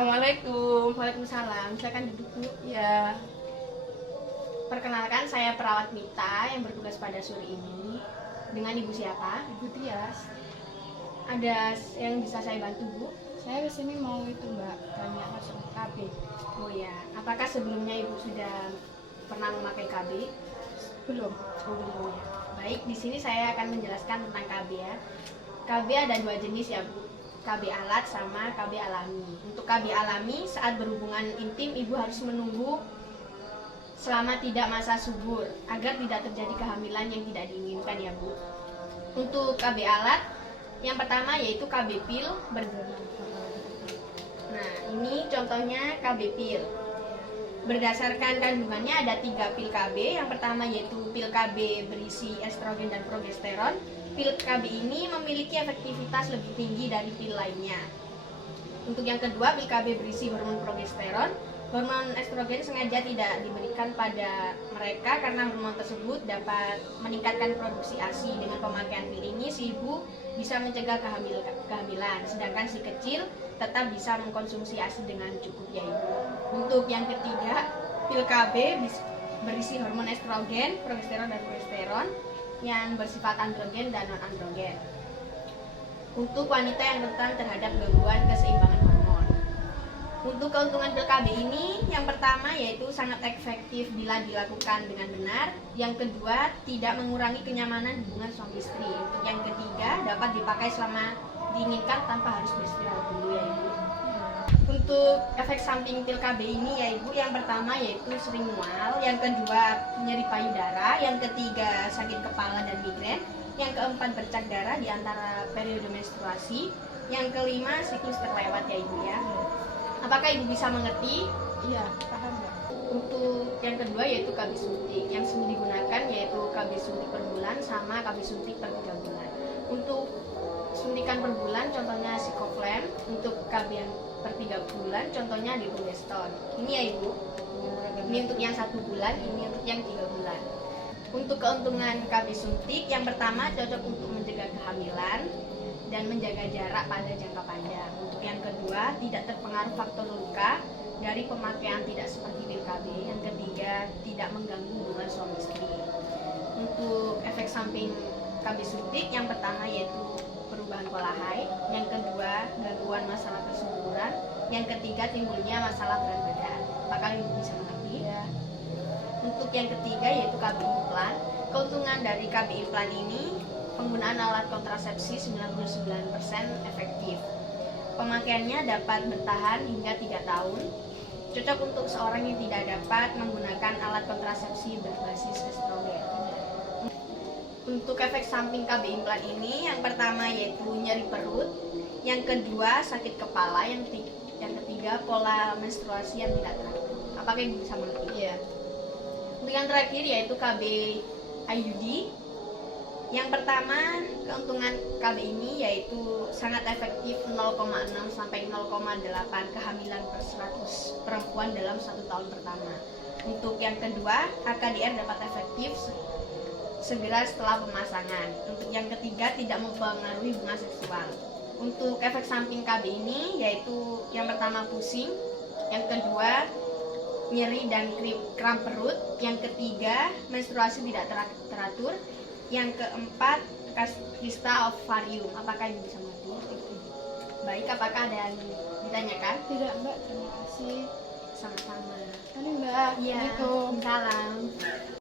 Assalamualaikum. Waalaikumsalam. Silakan duduk, Bu. Ya, Perkenalkan, saya perawat Mita yang bertugas pada suri ini. Dengan Ibu siapa? Ibu Tias. Ada yang bisa saya bantu, Bu? Saya kesini mau itu Mbak, tanya masuk KB. Oh ya, apakah sebelumnya Ibu sudah pernah memakai KB? Belum. Oh, belum ya. Baik, di sini saya akan menjelaskan tentang KB ya. KB ada dua jenis ya, Bu. KB alat sama KB alami. Untuk KB alami, saat berhubungan intim Ibu harus menunggu selama tidak masa subur agar tidak terjadi kehamilan yang tidak diinginkan ya, Bu. Untuk KB alat, yang pertama yaitu KB pil Nah, ini contohnya KB pil. Berdasarkan kandungannya ada 3 pil KB. Yang pertama yaitu pil KB berisi estrogen dan progesteron. Pil KB ini memiliki efektivitas lebih tinggi dari pil lainnya. Untuk yang kedua, pil KB berisi hormon progesteron. Hormon estrogen sengaja tidak diberikan pada mereka karena hormon tersebut dapat meningkatkan produksi ASI. Dengan pemakaian pil ini, si ibu bisa mencegah kehamilan, sedangkan si kecil tetap bisa mengkonsumsi ASI dengan cukup ya, Ibu. Untuk yang ketiga, pil KB berisi hormon estrogen, progesteron dan progesteron yang bersifat androgen dan non-androgen. Untuk wanita yang rentan terhadap gangguan keseimbangan hormon. Untuk keuntungan pil KB ini, yang pertama yaitu sangat efektif bila dilakukan dengan benar. Yang kedua, tidak mengurangi kenyamanan hubungan suami istri. Untuk yang ketiga, dapat dipakai selama diinginkan tanpa harus beristirahat dulu ya, Ibu. Untuk efek samping pil KB ini ya, Ibu, yang pertama yaitu sering mual, yang kedua nyeri payudara, yang ketiga sakit kepala dan migrain, yang keempat bercak darah di antara periode menstruasi, yang kelima siklus terlewat ya, Ibu ya. Apakah Ibu bisa mengerti? Iya, paham Mbak. Untuk yang kedua yaitu KB suntik. Yang digunakan yaitu KB suntik per bulan sama KB suntik per 3 bulan. Untuk suntikan per bulan contohnya Sikoflem. Untuk KB yang per 3 bulan contohnya Diplogeston. Ini ya, Ibu. Ini untuk yang 1 bulan, ini untuk yang 3 bulan. Untuk keuntungan KB suntik, yang pertama cocok untuk mencegah kehamilan dan menjaga jarak pada jangka panjang. Untuk yang kedua, tidak terpengaruh faktor luka dari pemakaian tidak seperti pil KB. Yang ketiga, tidak mengganggu hubungan suami istri. Untuk efek samping KB suntik, yang pertama yaitu perubahan pola haid, yang kedua gangguan masalah kesuburan, yang ketiga timbulnya masalah berat badan. Apakah Ibu bisa mengerti? Ya. Untuk yang ketiga yaitu KB implan. Keuntungan dari KB implan ini, penggunaan alat kontrasepsi 99% efektif. Pemakaiannya dapat bertahan hingga 3 tahun. Cocok untuk seorang yang tidak dapat menggunakan alat kontrasepsi berbasis estrogen. Untuk efek samping KB implan ini, yang pertama yaitu nyeri perut, yang kedua sakit kepala, yang ketiga pola menstruasi yang tidak teratur. Apakah Ibu bisa mengerti? Iya. Untuk yang terakhir yaitu KB IUD. Yang pertama, keuntungan KB ini yaitu sangat efektif 0,6 sampai 0,8 kehamilan per 100 perempuan dalam 1 tahun pertama. Untuk yang kedua, HKDR dapat efektif segera setelah pemasangan. Untuk yang ketiga, tidak mempengaruhi hubungan seksual. Untuk efek samping KB ini yaitu yang pertama pusing, yang kedua nyeri dan kram perut, yang ketiga menstruasi tidak teratur, yang keempat kista ovarium. Apakah Ibu bisa mengerti? Baik, apakah ada yang ditanyakan? Tidak Mbak, terima kasih. Sama-sama. Ini Mbak. Iya. Assalamualaikum. Salam.